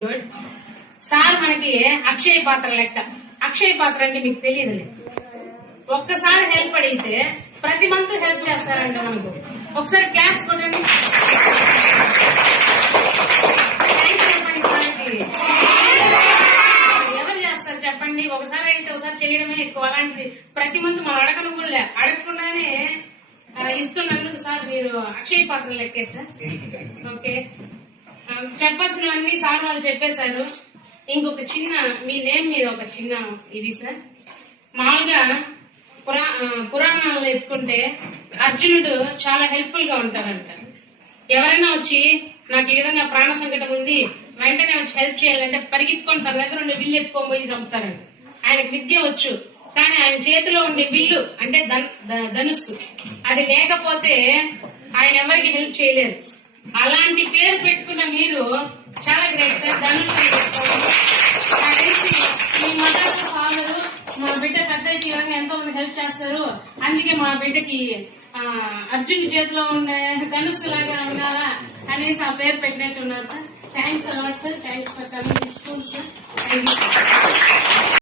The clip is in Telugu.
గుడ్ సార్ మనకి అక్షయ పాత్ర లెక్క. అక్షయ పాత్ర అంటే మీకు తెలియదులే. ఒక్కసారి హెల్ప్ అడిగితే ప్రతి మంత్ హెల్ప్ చేస్తారంట మనకు. ఒకసారి క్లాప్స్ కొట్టండి. ఎవరు చేస్తారు చెప్పండి. ఒకసారి అయితే ఒకసారి చేయడమే ఎక్కువ. అలాంటిది ప్రతి మంత్ మనం అడగను కూడా. అడగకుండానే ఇస్తున్నందుకు సార్ మీరు అక్షయ పాత్ర లెక్కే సార్ ఓకే చెప్పాల్సినవన్నీ సార్ వాళ్ళు చెప్పేశారు. ఇంకొక చిన్న మీ నేమ్ మీద ఒక చిన్న ఇది సార్. మామూలుగా పురా పురాణాలు ఎత్తుకుంటే అర్జునుడు చాలా హెల్ప్ఫుల్గా ఉంటారంట ఎవరైనా వచ్చి నాకు ఈ విధంగా ప్రాణ సంకటం ఉంది వెంటనే వచ్చి హెల్ప్ చేయాలంటే పరిగెత్తుకొని తన దగ్గర ఉండే బిల్లు ఎత్తుకొని పోయి చంపుతారండి ఆయనకు విద్య వచ్చు కానీ ఆయన చేతిలో ఉండే బిల్లు అంటే ధనుస్సు అది లేకపోతే ఆయన ఎవరికి హెల్ప్ చేయలేరు. అలాంటి పేరు పెట్టుకున్న మీరు చాలా గ్రేట్ సార్ ధనుస్సు మీ మదర్ ఫాదరు మా బిడ్డ పెద్దకి ఎంతో మంది హెల్ప్ చేస్తారు. అందుకే మా బిడ్డకి అర్జున్ చేతిలో ఉండే ధనుసు లాగా ఉన్నారా అనేసి ఆ పేరు పెట్టినట్టు ఉన్నారు sir thanks a lot sir thanks for coming school sir thank you